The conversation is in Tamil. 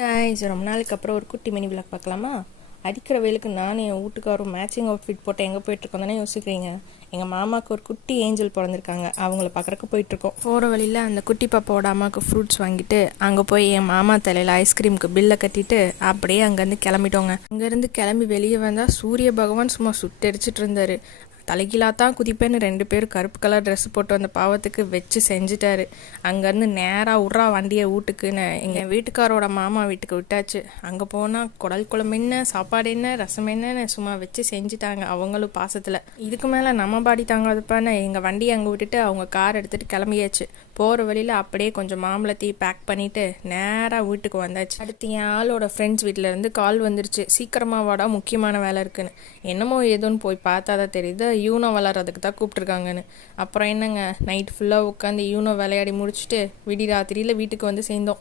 காய்ஸ், ரொம்ப நாளைக்கு அப்புறம் ஒரு குட்டி மினி விளாக் பார்க்கலாமா? அடிக்கிற வெயிலுக்கு நானும் என் வீட்டுக்காரும் மேட்சிங் அவுட்ஃபிட் போட்டு எங்கே போயிட்டுருக்கோம் தானே யோசிக்கிறீங்க. எங்கள் மாமாவுக்கு ஒரு குட்டி ஏஞ்சல் பிறந்திருக்காங்க. அவங்கள பார்க்குறக்கு போயிட்டுருக்கோம். போகிற வழியில் அந்த குட்டி பாப்பாவோட அம்மாவுக்கு ஃப்ரூட்ஸ் வாங்கிட்டு அங்கே போய் என் மாமா தலையில் ஐஸ்கிரீமுக்கு பில்லை கட்டிட்டு அப்படியே அங்கேருந்து கிளம்பிட்டோங்க. அங்கேருந்து கிளம்பி வெளியே வந்தால் சூரிய பகவான் சும்மா சுட்டரிச்சிட்டு இருந்தார். தலைகீழாக தான் குதிப்பேன்னு 2 பேர் கருப்பு கலர் ட்ரெஸ் போட்டு அந்த பாவத்துக்கு வச்சு செஞ்சுட்டாரு. அங்கேருந்து நேராக விட்றா வண்டியை வீட்டுக்குன்னு எங்கள் வீட்டுக்காரோட மாமா வீட்டுக்கு விட்டாச்சு. அங்கே போனால் குடல் குழம்பு என்ன, சாப்பாடு என்ன, ரசம் என்னன்னு சும்மா வச்சு செஞ்சுட்டாங்க அவங்களும் பாசத்தில். இதுக்கு மேலே நம்ம பாடி தாங்காதுப்பான்னு எங்கள் வண்டியை அங்கே விட்டுட்டு அவங்க கார் எடுத்துகிட்டு கிளம்பியாச்சு. போகிற வழியில் அப்படியே கொஞ்சம் மாம்பழத்தையும் பேக் பண்ணிவிட்டு நேராக வீட்டுக்கு வந்தாச்சு. அடுத்து என் ஆளோட ஃப்ரெண்ட்ஸ் வீட்டிலேருந்து கால் வந்துருச்சு, சீக்கிரமாக வாடா முக்கியமான வேலை இருக்குன்னு. என்னமோ ஏதோன்னு போய் பார்த்தா தான் தெரியுது யூனோ விளாட்றதுக்கு தான் கூப்பிட்ருக்காங்கன்னு. அப்புறம் என்னங்க, நைட் ஃபுல்லாக உட்காந்து யூனோ விளையாடி முடிச்சுட்டு விடி ராத்திரியில் வீட்டுக்கு வந்து சேர்ந்தோம்.